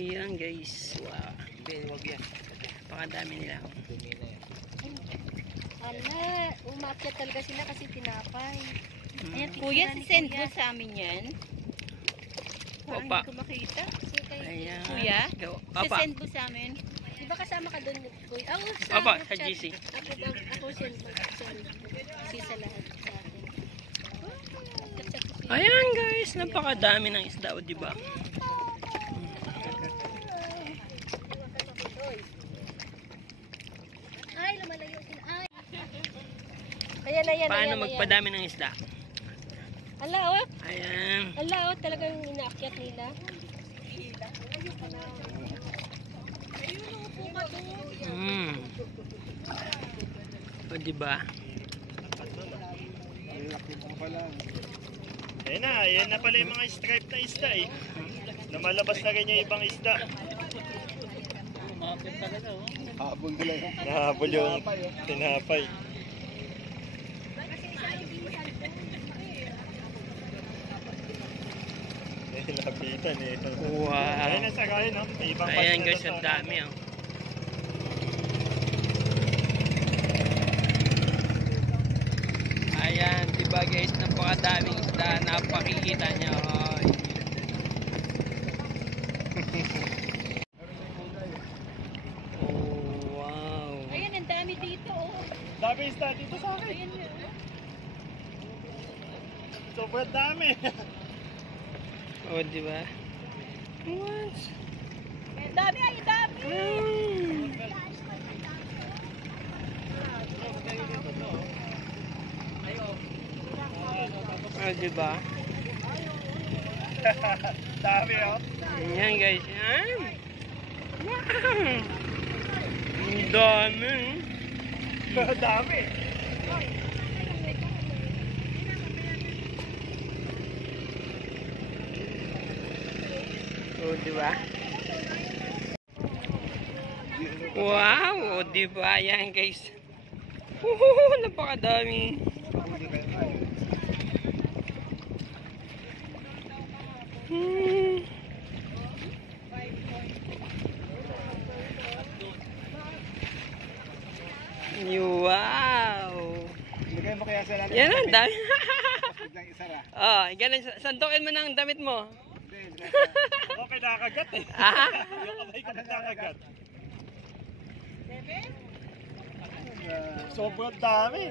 Ayan guys. Wow. Pakadami nila. Ala, umakyat talaga sila kasi tinapay. Ayan, kuya, sisend mo sa amin yan. Opa. Hindi ko makita. Ayan. Kuya, Opa. sisend mo sa amin. Di ba kasama ka doon, kuya? Opa, sa GC. Ako send sa lahat sa akin. Ayan guys, napakadami ng isda, o diba? Ay, lumalayo sila. Ay. Ayan. Paano magpadami ng isda? Ala, oh. Ayan. Ala, oh, talagang inaakyat nila. O diba? Ayan na pala yung mga stripe na isda eh. Namalabas na rin yung ibang isda. Habol nila yun. Nahabol yung tinapay. Lapitan eh. Wow. Ayan na sa kain, no? May ibang Ayan partner guys, na ang sa- dami oh. Ayan, diba guys, napakadaming isda, napakikita nyo. Ay. Oh, wow. Ayan, ang dami dito, oh. Dami isda dito sa akin. Ayan yun. Sobrang dami. Oh, diba? What? Ang dami, ay, dami. Oh, diba? Dami oh. Ayan guys, yan. Wow. Ang dami. Dami. Oh, diba? Wow, oh, diba? Yan guys. Napakadami. Wow. Lagay mo kaya sa lalim. Yan ang dami. Biglang isara. Oh, ganun, sandukin mo ng damit mo. Hindi, Okay, nakagat eh. Ah? Yung kamay ko nakagat. Sobrang dami.